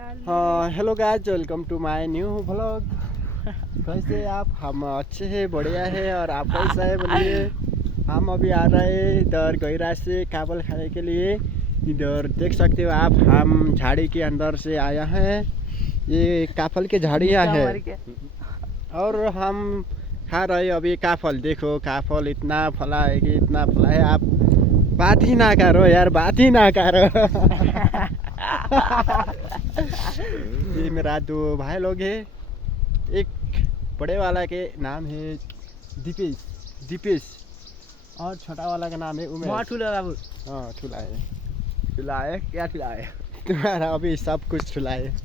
Hello guys, welcome to my new vlog. कैसे आप? हम अच्छे हैं, बढ़िया है। और आप कैसा है बोलिए? हम अभी आ रहे हैं इधर गैरा से काबल खाने के लिए। इधर देख सकते हो आप, हम झाड़ी के अंदर से आया हैं। ये काफल के झाड़ियाँ है और हम खा रहे अभी काफल। देखो काफल इतना फला है कि इतना फला है, आप बात ही ना करो यार, बात ही ना करो। ये मेरा दो भाई लोग है। एक बड़े वाला के नाम है दीपेश और छोटा वाला का नाम है उमेश। ठुला बाबू। हाँ ठुला है। ठुला है क्या? ठुला है तुम्हारा अभी सब कुछ ठुला है।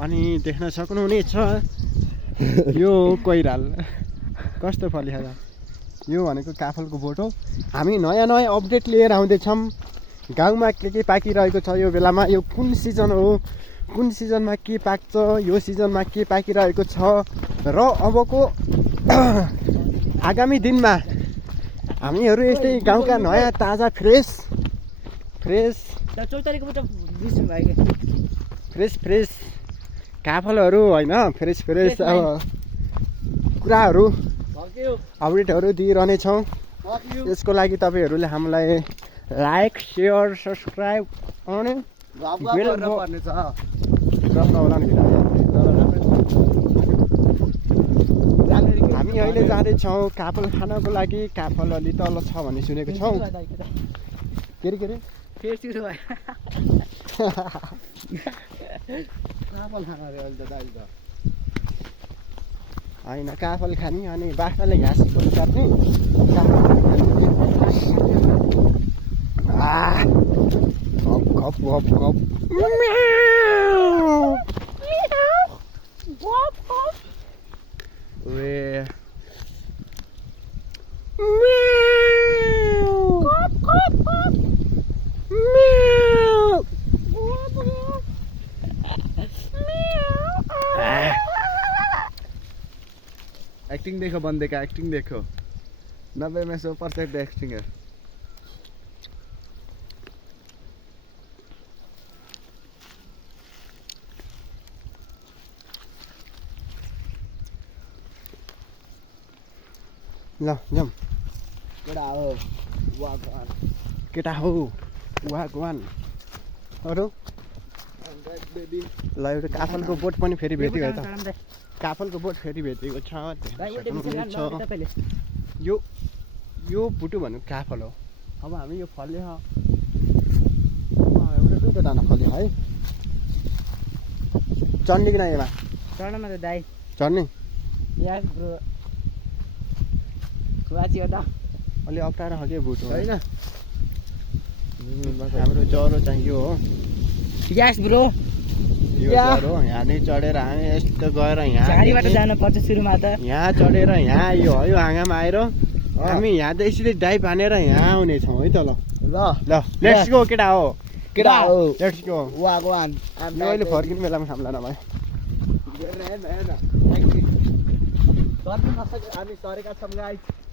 अनि देख्न सक्नुहुनेछ यो कोइराल कस्तो फलिहाल्छ। यो भनेको काफलको बोट हो। हामी नयाँ नयाँ अपडेट लिएर आउँदैछौँ। गाउँमा के पाकिरहेको छ यो बेलामा, यो कुन सिजन हो, कुन सिजनमा के पाक्छ, यो सिजनमा के पाकिरहेको छ र अबको आगामी दिनमा हामीहरू यस्तै गाउँका नयाँ ताजा फ्रेस काफलहरू होइन, फ्रेस अब कुराहरू अपडेटहरू दिइरहनेछौँ। यसको लागि तपाईँहरूले हामीलाई लाइक, सेयर, सब्सक्राइब अनि बेल पर्नेछ। हामी अहिले जाँदैछौँ काफल खानको लागि। काफल अलि तल छ भन्ने सुनेको छौँ। के अरे फेरि सुरु भयो। काफल खान अरे अहिले त दाइ त होइन, काफल खाने अनि बाख्राले घाँस काट्ने। एक्टिंग देखो बंदे का, एक्टिंग देखो। 90 में 100% एक्टिंग है। ल जाऊँ। केटा हो वागवान अरू ल एउटा काफलको बोट पनि फेरि भेटेको त। काफलको बोट फेरि भेटेको छ। यो बुटु भनेको काफल हो। अब हामी यो फल्यो एउटा दुईवटा दाना फल्यो है। चढ्ने कि नयाँमा चढ्नमा त दाइ चढ्ने यार ब्रो खुवाची हो त अलि अप्ठ्यारो खालको बुट हो होइन। हाम्रो ज्वरो चाहियो हो। यस ब्रो, यो ज्वरो यहाँ नै चढेर हामी यस्तो गएर झाडीबाट जानु पर्छ सुरुमा त। यहाँ चढेर यहाँ यो हाँगामा आएर हामी यहाँ त यसरी डाइभ हानेर यहाँ आउनेछौँ है त। ल लेट्स गो केटा हो, लेट्स गो वागवान। अहिले फर्किने बेलामा खाम्ला नभए। हामी सरेका छौँ गाइस।